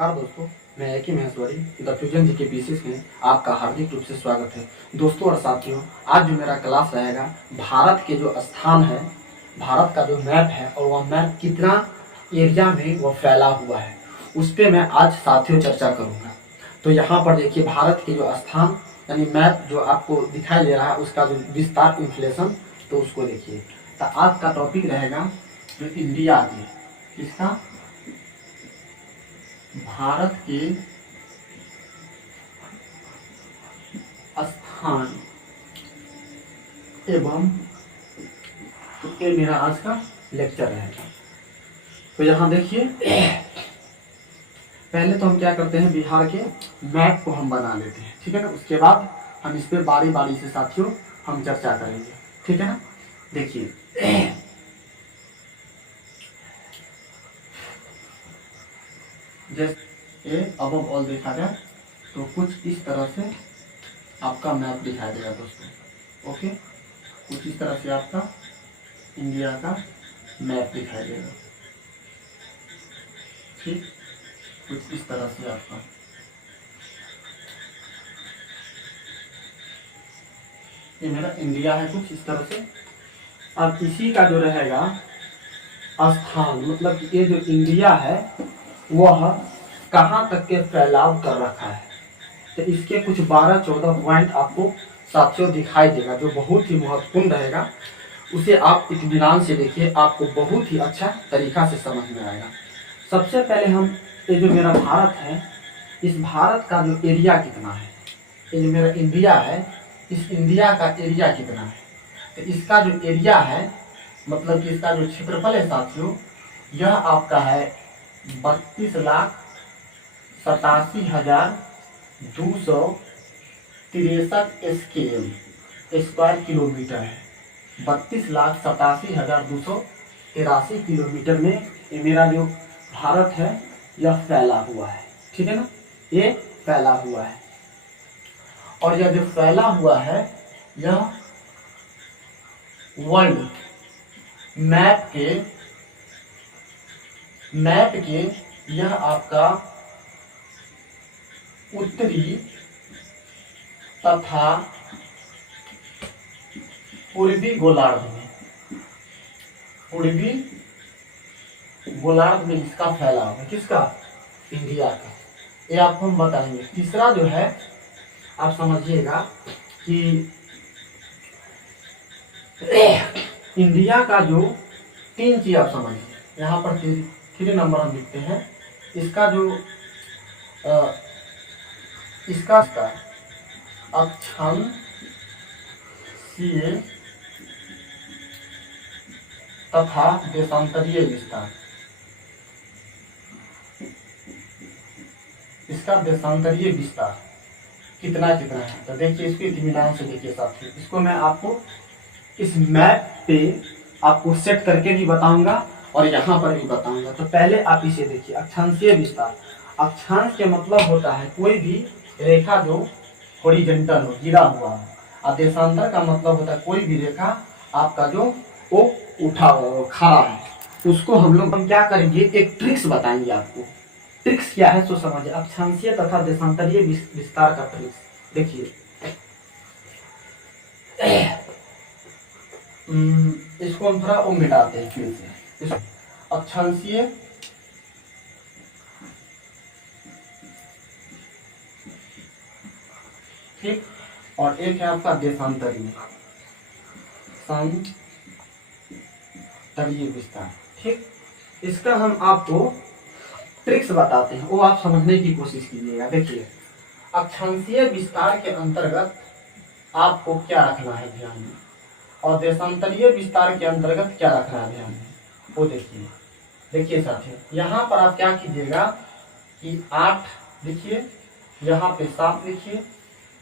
नमस्कार दोस्तों, मैं एक ही महेश्वरी द फ्यूजन जी के पीसीस में आपका हार्दिक रूप से स्वागत है। दोस्तों और साथियों, आज जो मेरा क्लास रहेगा भारत के जो स्थान है, भारत का जो मैप है और वह मैप कितना एरिया में वह फैला हुआ है, उस पर मैं आज साथियों चर्चा करूँगा। तो यहाँ पर देखिए भारत के जो स्थान यानी मैप जो आपको दिखाई दे रहा है उसका जो विस्तार इन्फ्लेशन, तो उसको देखिए। तो आज का टॉपिक रहेगा जो इंडिया के किसका, भारत के स्थान एवं, तो ये मेरा आज का लेक्चर रहेगा। तो यहाँ देखिए, पहले तो हम क्या करते हैं, बिहार के मैप को हम बना लेते हैं, ठीक है ना। उसके बाद हम इस पे बारी बारी से साथियों हम चर्चा करेंगे, ठीक है ना। देखिए जैसे ए अब ऑल देखा जाए तो कुछ इस तरह से आपका मैप दिखाई देगा दोस्तों। ओके, कुछ इस तरह से आपका इंडिया का मैप दिखाई देगा, ठीक। कुछ इस तरह से आपका ये मेरा इंडिया है, कुछ इस तरह से। अब इसी का जो रहेगा स्थान, मतलब कि ये जो इंडिया है वह कहाँ तक के फैलाव कर रखा है, तो इसके कुछ 12-14 पॉइंट आपको साथियों दिखाई देगा, जो बहुत ही महत्वपूर्ण रहेगा। उसे आप इत्मीनान से देखिए, आपको बहुत ही अच्छा तरीका से समझ में आएगा। सबसे पहले हम ये जो मेरा भारत है, इस भारत का जो एरिया कितना है, ये जो मेरा इंडिया है, इस इंडिया का एरिया कितना है, तो इसका जो एरिया है मतलब कि इसका जो क्षेत्रफल है साथियों, यह आपका है 32,87,263 स्क्वायर किलोमीटर है। 32,87,283 किलोमीटर में ये मेरा जो भारत है यह फैला हुआ है, ठीक है ना। ये फैला हुआ है और यह जो फैला हुआ है यह वर्ल्ड मैप के यह आपका उत्तरी तथा पूर्वी गोलार्ध में इसका फैलाव है, किसका, इंडिया का। ये आपको हम बताएंगे। तीसरा जो है आप समझिएगा कि इंडिया का जो 3 चीज आप समझिए, यहाँ पर 3 नंबर हम लिखते हैं। इसका जो इसका अक्षांशीय तथा देशांतरीय विस्तार, इसका देशांतरीय विस्तार कितना है। तो देखिए इसको इत्मीनान से देखिए साथियों, इसको मैं आपको इस मैप पे आपको सेट करके भी बताऊंगा और यहाँ पर भी बताऊंगा। तो पहले आप इसे देखिए, अक्षांशीय विस्तार। अक्षांश के मतलब होता है कोई भी रेखा जो हॉरिजॉन्टल हो, गिरा हुआ हो, और देशांतर का मतलब होता है कोई भी रेखा आपका जो वो उठा हो, खड़ा है। उसको हम क्या करेंगे, एक ट्रिक्स बताएंगे आपको। ट्रिक्स क्या है तो समझिए, अक्षांशीय तथा देशांतरीय विस्तार का ट्रिक्स देखिए। इसको हम थोड़ा वो मिटाते हैं फिर से। अक्षांशीय ठीक, और एक है आपका देशांतरीय विस्तार, ठीक। इसका हम आपको ट्रिक्स बताते हैं, वो आप समझने की कोशिश कीजिएगा। देखिए, अक्षांशीय विस्तार के अंतर्गत आपको क्या रखना है ध्यान में, और देशांतरीय विस्तार के अंतर्गत क्या रखना है ध्यान में, वो देखिए। देखिए साथियों, यहाँ पर आप क्या कीजिएगा कि 8 लिखिए, यहाँ पे 7 लिखिए,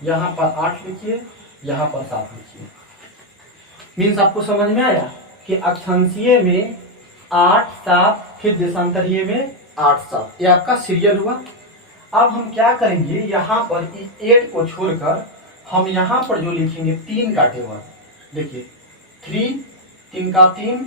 यहाँ पर 8 लिखिए, यहाँ पर 7 लिखिए। मीन्स आपको समझ में आया कि अक्षांशीय में 8 7, फिर देशांतरीय में 8 7, ये आपका सीरियल हुआ। अब हम क्या करेंगे, यहाँ पर 8 को छोड़कर हम यहाँ पर जो लिखेंगे 3 का टेबल, देखिए 3 3 का 3,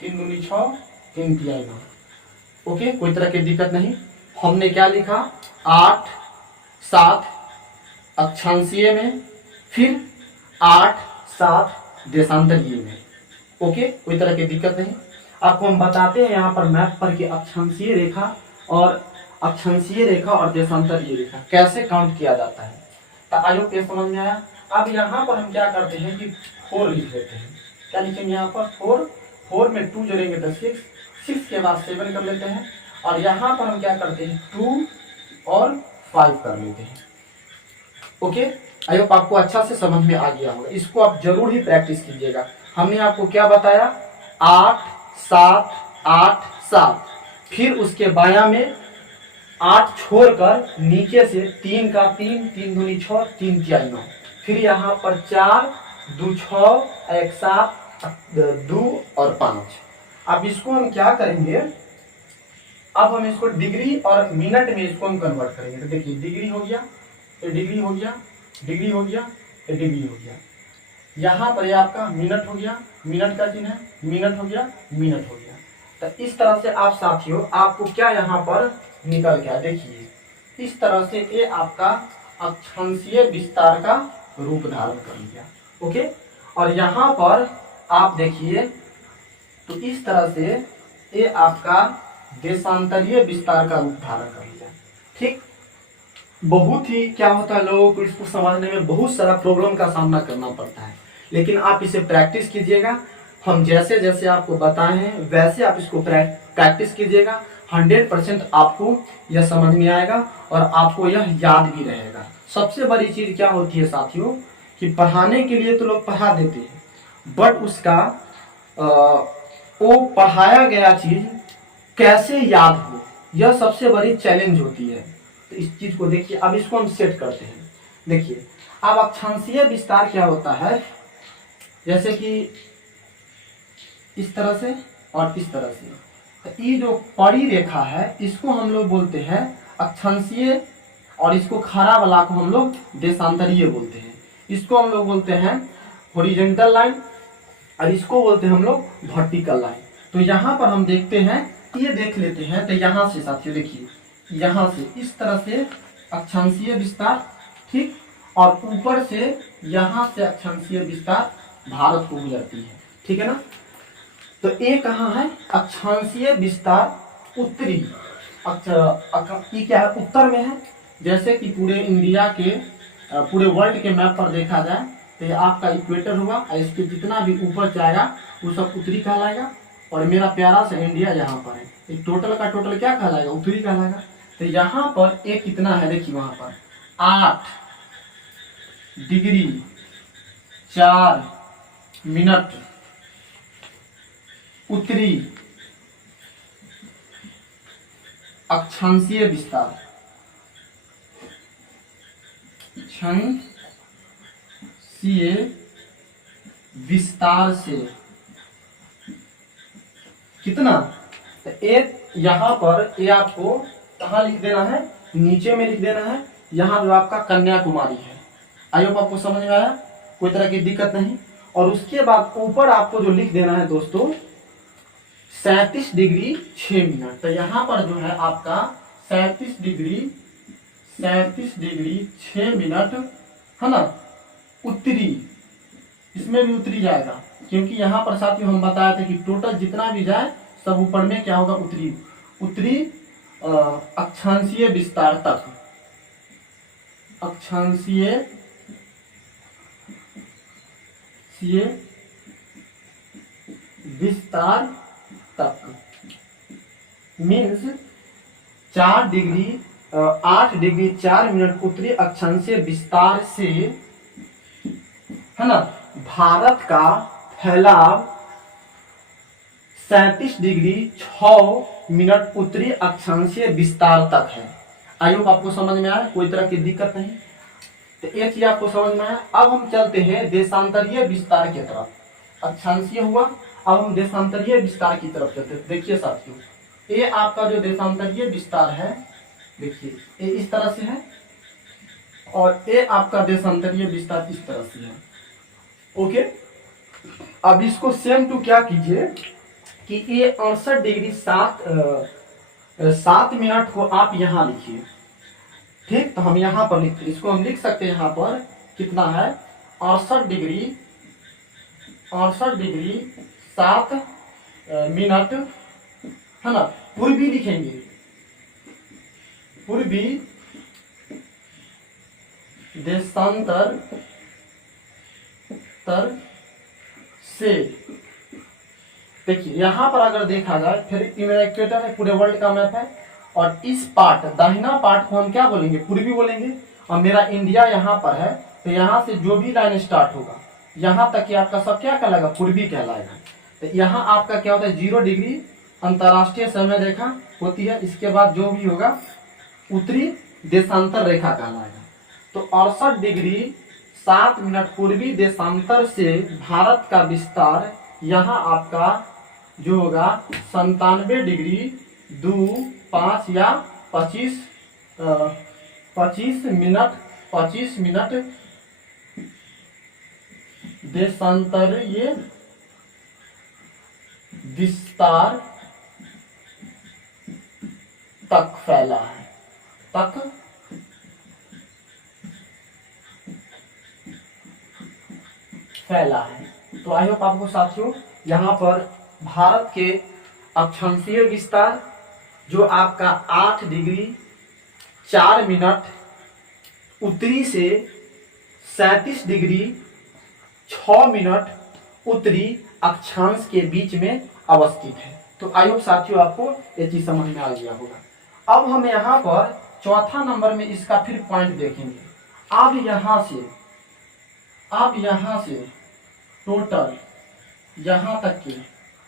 3 दूनी 6, 3 तिहाई 9। ओके, कोई तरह की दिक्कत नहीं हमने क्या लिखा, 8 7 अक्षांशीय में, फिर 8 7 देशांतरीय में। ओके, कोई तरह की दिक्कत नहीं। आपको हम बताते हैं यहाँ पर मैप पर कि अक्षांशीय रेखा और देशांतरीय रेखा कैसे काउंट किया जाता है। तो आई होप ये समझ में आया। अब यहाँ पर हम क्या करते हैं कि 4 लिख लेते हैं। क्या लिखेंगे यहाँ पर 4 में 2 जोड़ेंगे तो 6 के बाद 7 कर लेते हैं, और यहाँ पर हम क्या करते हैं 2 और 5 कर लेते हैं। ओके, आई होप आपको अच्छा से समझ में आ गया होगा। इसको आप जरूर ही प्रैक्टिस कीजिएगा। हमने आपको क्या बताया, 8 7 8 7, फिर उसके बाया में 8 छोड़कर नीचे से 3 का 3 3 दूनी 6 3 तिहाई 9, फिर यहाँ पर 4 2 6 1 7 2 और 5। अब इसको हम क्या करेंगे, अब हम इसको डिग्री और मिनट में इसको हम कन्वर्ट करेंगे। तो देखिए डिग्री हो गया, ये डिग्री हो गया, डिग्री हो गया, ये डिग्री हो गया। यहाँ पर ये आपका मिनट हो गया, मिनट का चिन्ह है, मिनट हो गया, मिनट हो गया। तो इस तरह से आप साथियों, आपको क्या यहाँ पर निकल गया, देखिए इस तरह से ये आपका अक्षांशीय विस्तार का रूप धारण कर लिया। ओके, और यहाँ पर आप देखिए तो इस तरह से ये आपका देशांतरीय विस्तार का रूप धारण कर लिया। ठीक, बहुत ही क्या होता है, लोगों को इसको समझने में बहुत सारा प्रॉब्लम का सामना करना पड़ता है, लेकिन आप इसे प्रैक्टिस कीजिएगा। हम जैसे जैसे आपको बताए हैं वैसे आप इसको प्रैक्टिस कीजिएगा। 100% आपको यह समझ में आएगा और आपको यह याद भी रहेगा। सबसे बड़ी चीज क्या होती है साथियों, कि पढ़ाने के लिए तो लोग पढ़ा देते हैं, बट उसका वो पढ़ाया गया चीज कैसे याद हो, यह सबसे बड़ी चैलेंज होती है। तो इस चीज को देखिए, अब इसको हम सेट करते हैं। देखिए अब अक्षांशीय विस्तार क्या होता है, जैसे कि इस तरह से और इस तरह से, तो ये जो पड़ी रेखा है इसको हम लोग बोलते हैं अक्षांशीय, और इसको खड़ा वाला को हम लोग देशांतरीय बोलते हैं। इसको हम लोग बोलते हैं हॉरिजॉन्टल लाइन, और इसको बोलते हैं हम लोग वर्टिकल लाइन। तो यहाँ पर हम देखते हैं, ये देख लेते हैं। तो यहाँ से साथियों देखिए, यहाँ से इस तरह से अक्षांशीय विस्तार, ठीक, और ऊपर से यहाँ से अक्षांशीय विस्तार भारत को गुजरती है, ठीक है ना। तो ये कहाँ है, अक्षांशीय विस्तार उत्तरी, ये क्या है, उत्तर में है। जैसे कि पूरे इंडिया के पूरे वर्ल्ड के मैप पर देखा जाए तो ये आपका इक्वेटर हुआ, और इसके जितना भी ऊपर जाएगा वो सब उत्तरी कहलाएगा, और मेरा प्यारा सा इंडिया यहाँ पर है, एक टोटल का टोटल क्या कहलाएगा, उत्तरी कहलाएगा। तो यहाँ पर एक कितना है, देखिए वहां पर 8 डिग्री 4 मिनट उत्तरी अक्षांशीय विस्तार, अक्षांशीय विस्तार से कितना, तो एक यहाँ पर ये आपको कहाँ लिख देना है, नीचे में लिख देना है। यहाँ जो आपका कन्याकुमारी है। आई होप आपको समझ में आया, कोई तरह की दिक्कत नहीं। और उसके बाद ऊपर आपको जो लिख देना है दोस्तों 37 डिग्री 6 मिनट। तो यहाँ पर जो है आपका 37 डिग्री 6 मिनट है ना, उत्तरी, इसमें भी उत्तरी जाएगा, क्योंकि यहाँ पर साथियों हम बताए थे कि टोटल जितना भी जाए सब ऊपर में क्या होगा, उत्तरी अक्षांशीय विस्तार तक, अक्षांशीय विस्तार तक मीन्स 8 डिग्री 4 मिनट उत्तरी अक्षांशीय विस्तार से, है ना, भारत का फैलाव 37 डिग्री 6 मिनट उत्तरी अक्षांशीय विस्तार तक है। आई होप आपको समझ में आया, कोई तरह की दिक्कत नहीं। तो एक चीज आपको समझ में आया। अब हम चलते हैं देशांतरीय विस्तार की तरफ। अक्षांशीय हुआ, अब हम देशांतरीय विस्तार की तरफ चलते हैं। देखिए साथियों, ये आपका जो देशांतरीय विस्तार है, देखिए ये इस तरह से है, और ये आपका देशांतरीय विस्तार इस तरह से है। ओके, अब इसको सेम टू क्या कीजिए कि ये 68 डिग्री 7 7 मिनट को आप यहाँ लिखिए। ठीक, तो हम यहाँ पर लिखते हैं, इसको हम लिख सकते हैं यहाँ पर कितना है 68 डिग्री 7 मिनट, है ना। पूर्वी लिखेंगे, पूर्वी देशांतर से। देखिए यहाँ पर अगर देखा जाए, फिर मेरा इक्वेटर है, पूरे वर्ल्ड का मैप है, और इस पार्ट दाहिना पार्ट को हम क्या बोलेंगे, पूर्वी बोलेंगे। और मेरा इंडिया यहाँ पर है, तो यहाँ से जो भी लाइन स्टार्ट होगा यहाँ तक कि आपका सब क्या कहलाएगा, पूर्वी कहलाएगा। तो यहाँ आपका क्या होता है 0 डिग्री अंतरराष्ट्रीय समय रेखा होती है। इसके बाद जो भी होगा उत्तरी देशांतर रेखा कहलाएगा। तो 68 डिग्री 7 मिनट पूर्वी देशांतर से भारत का विस्तार यहाँ आपका जो होगा 97 डिग्री 2 5 या 25 मिनट देशांतरीय विस्तार तक फैला है, तो आई होप आपको साथियों यहाँ पर भारत के अक्षांशीय विस्तार जो आपका 8 डिग्री 4 मिनट उत्तरी से 37 डिग्री 6 मिनट उत्तरी अक्षांश के बीच में अवस्थित है। तो आई होप साथियों आपको ये चीज समझ में आ गया होगा। अब हम यहाँ पर चौथा नंबर में इसका फिर पॉइंट देखेंगे। अब यहाँ से टोटल यहाँ तक के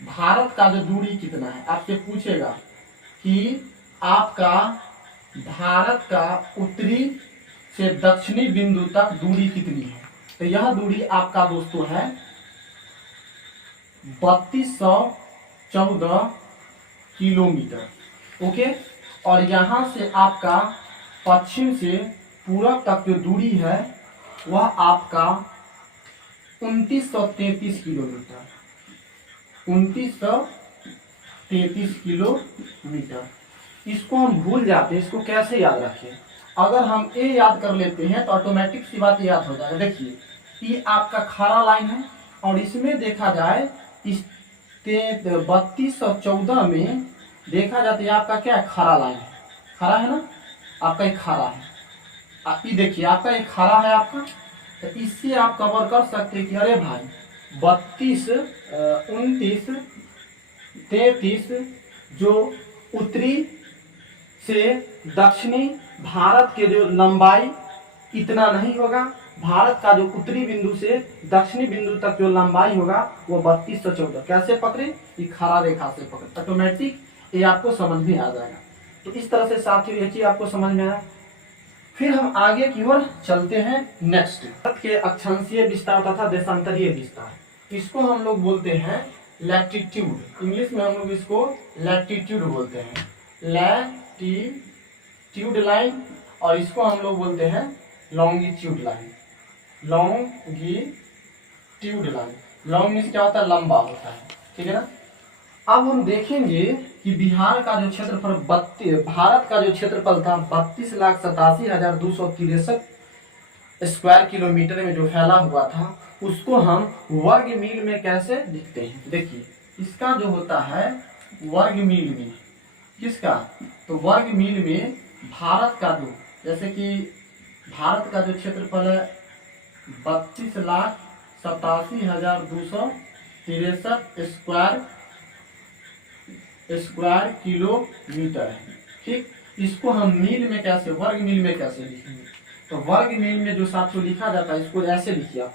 भारत का जो दूरी कितना है, आपसे पूछेगा कि आपका भारत का उत्तरी से दक्षिणी बिंदु तक दूरी कितनी है। तो यह दूरी आपका दोस्तों है 3214 किलोमीटर। ओके, और यहाँ से आपका पश्चिम से पूरब तक जो दूरी है वह आपका 2933 किलोमीटर, 2933 किलोमीटर। इसको हम भूल जाते हैं, इसको कैसे याद रखें। अगर हम ए याद कर लेते हैं तो ऑटोमेटिक सी बात याद हो जाएगा। देखिए ये आपका खारा लाइन है, और इसमें देखा जाए इस 3214 में देखा जाता है आपका क्या है, खारा लाइन है, खारा है ना, आपका एक खारा है। ये देखिए आपका एक खारा है आपका, तो इससे आप कवर कर सकते हैं कि अरे भाई 32 29 33 जो उत्तरी से दक्षिणी भारत के जो लंबाई इतना नहीं होगा। भारत का जो उत्तरी बिंदु से दक्षिणी बिंदु तक जो लंबाई होगा वो 3214। कैसे पकड़े, ये खारा रेखा से पकड़े, ऑटोमेटिक ये आपको समझ में आ जाएगा। तो इस तरह से साथियों ये चीज आपको समझ में आया। फिर हम आगे की ओर चलते हैं। नेक्स्ट, भारत के अक्षांशीय विस्तार तथा देशांतरीय विस्तार, इसको हम लोग बोलते हैं लैटिट्यूड। इंग्लिश में हम लोग इसको लैटिट्यूड बोलते हैं, लैटिट्यूड लाइन, और इसको हम लोग बोलते हैं longitude line, longitude line. Long means क्या होता है, लंबा होता है, ठीक है ना। अब हम देखेंगे कि बिहार का जो क्षेत्रफल भारत का जो क्षेत्रफल था 32,87,263 स्क्वायर किलोमीटर में जो फैला हुआ था, उसको हम वर्ग मील में कैसे लिखते हैं। देखिए इसका जो होता है वर्ग मील में, किसका, तो वर्ग मील में भारत का जो, जैसे कि भारत का जो क्षेत्रफल है 32,87,263 स्क्वायर किलोमीटर है। ठीक, इसको हम मील में कैसे, वर्ग मील में कैसे लिखेंगे। तो वर्ग मील में जो साथियों लिखा जाता है, इसको ऐसे लिखिए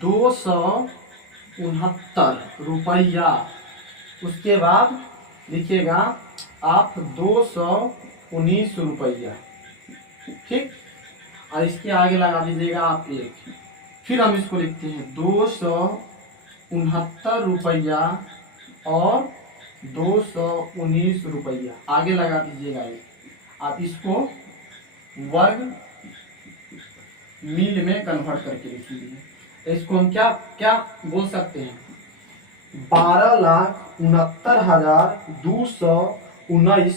269 रुपया, उसके बाद लिखिएगा आप 219 रुपया। ठीक, और इसके आगे लगा दीजिएगा आप 1। फिर हम इसको लिखते हैं 269 रुपया और 219 रुपया, आगे लगा दीजिएगा 1। आप इसको वर्ग मील में कन्वर्ट करके लिखिए। इसको हम क्या क्या बोल सकते हैं, 12,69,219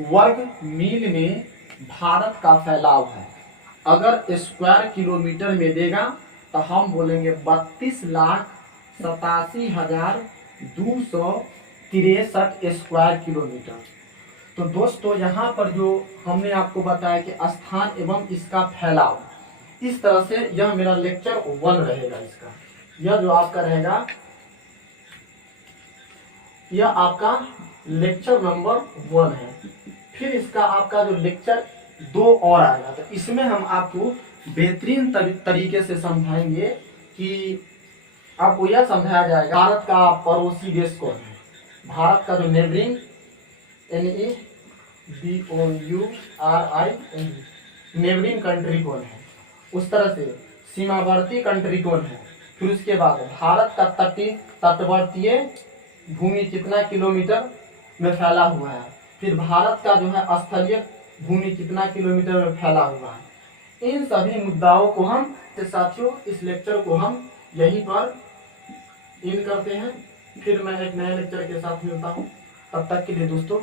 वर्ग मील में भारत का फैलाव है। अगर स्क्वायर किलोमीटर में देगा तो हम बोलेंगे 32,87,263 स्क्वायर किलोमीटर। तो दोस्तों यहाँ पर जो हमने आपको बताया कि स्थान एवं इसका फैलाव, इस तरह से यह मेरा लेक्चर 1 रहेगा। इसका यह जो आपका रहेगा, यह आपका लेक्चर नंबर 1 है। फिर इसका आपका जो लेक्चर 2 और आएगा, तो इसमें हम आपको बेहतरीन तरीके से समझाएंगे कि आपको यह समझाया जाएगा भारत का पड़ोसी देश कौन है, भारत का जो नेबरिंग NEBOURING नेबरिंग कंट्री कौन है, उस तरह से सीमावर्ती कंट्री कौन है। फिर उसके बाद भारत का तटवर्तीय भूमि कितना किलोमीटर में फैला हुआ है। फिर भारत का जो है स्थलीय भूमि कितना किलोमीटर में फैला हुआ है। इन सभी मुद्दाओं को हम साथियों इस लेक्चर को हम यहीं पर इन करते हैं। फिर मैं एक नए लेक्चर के साथ मिलता हूँ। तब तक के लिए दोस्तों